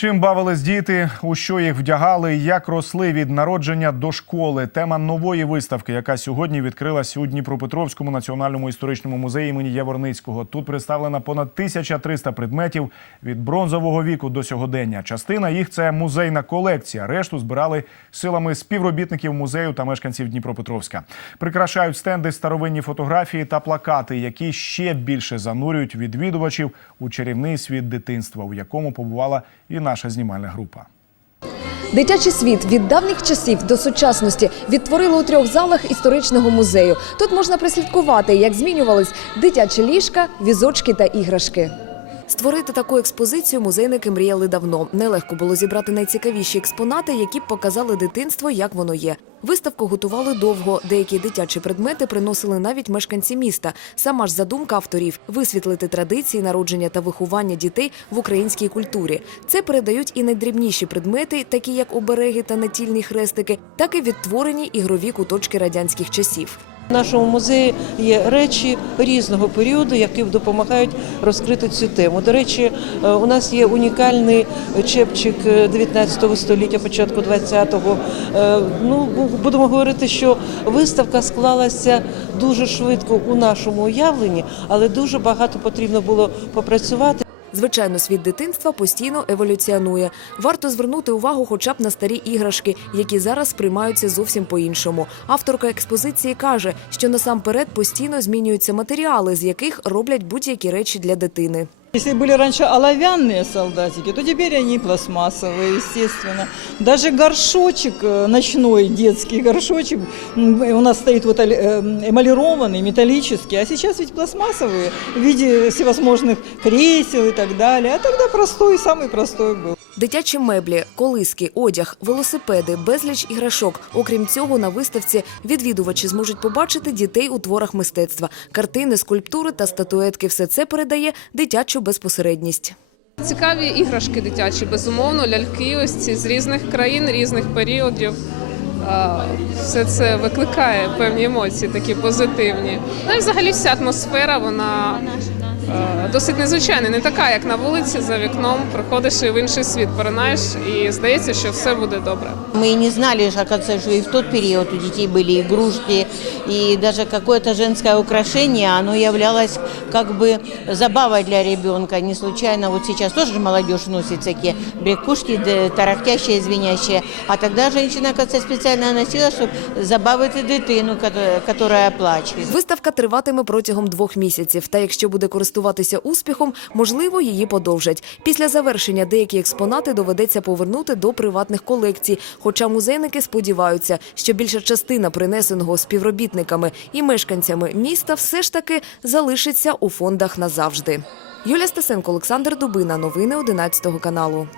Чим бавились діти, у що їх вдягали, як росли від народження до школи. Тема нової виставки, яка сьогодні відкрилась у Дніпропетровському національному історичному музеї імені Яворницького. Тут представлена понад 1300 предметів від бронзового віку до сьогодення. Частина їх це музейна колекція. Решту збирали силами співробітників музею та мешканців Дніпропетровська. Прикрашають стенди старовинні фотографії та плакати, які ще більше занурюють відвідувачів у чарівний світ дитинства, у якому побувала і наша знімальна група. Дитячий світ від давніх часів до сучасності відтворили у трьох залах історичного музею. Тут можна прислідкувати, як змінювались дитячі ліжка, візочки та іграшки. Створити таку експозицію музейники мріяли давно. Нелегко було зібрати найцікавіші експонати, які б показали дитинство, як воно є. Виставку готували довго. Деякі дитячі предмети приносили навіть мешканці міста. Сама ж задумка авторів висвітлити традиції народження та виховання дітей в українській культурі. Це передають і найдрібніші предмети, такі як обереги та натільні хрестики, так і відтворені ігрові куточки радянських часів. В нашому музеї є речі різного періоду, які допомагають розкрити цю тему. До речі, е, у нас є унікальний чепчик е, 19 століття, початку 20-го. Е, Ну, будемо говорити, що виставка склалася дуже швидко у нашому уявленні, але дуже багато потрібно було попрацювати. Звичайно, світ дитинства постійно еволюціонує. Варто звернути увагу хоча б на старі іграшки, які зараз сприймаються зовсім по-іншому. Авторка експозиції каже, що насамперед постійно змінюються матеріали, з яких роблять будь-які речі для дитини. Если были раньше оловянные солдатики, то теперь они пластмассовые, естественно. Даже горшочек, э, ночной детский горшочек, м, у нас стоит вот оле- э, эмалированный, металлический, а сейчас ведь пластмассовые в виде всевозможных кресел и так далее. А тогда простой, самый простой был. Дитячі меблі, колиски, одяг, велосипеди, безліч іграшок. Окрім цього, на виставці відвідувачі зможуть побачити дітей у творах мистецтва, картини, скульптури та статуетки. Все це передає дитячу безпосередність. Цікаві іграшки дитячі, безумовно, ляльки ось ці з різних країн, різних періодів. Все це викликає певні емоції, такі позитивні. Ну і взагалі вся атмосфера, вона досить незвичайна, не така, як на вулиці за вікном. Приходиш і в інший світ поринаєш, і здається, що все буде добре. Мы и не знали, оказывается, что и в тот период у детей были игрушки, и даже какое-то женское украшение, оно являлось как бы забавой для ребенка. Не случайно вот сейчас тоже молодежь носит всякие брякушки, да, тарахтящие, звенящие. А тогда женщина, оказывается, специально носила, чтобы забавить дитину, которая- которая плачет. Виставка триватиме протягом двох місяців. Та якщо буде користуватися успіхом, можливо, її подовжать. Після завершення деякі експонати доведеться повернути до приватних колекцій. Хоча музейники сподіваються, що більша частина принесеного співробітниками і мешканцями міста все ж таки залишиться у фондах назавжди. Юлія Стасенко, Олександр Дубина. Новини 11 каналу.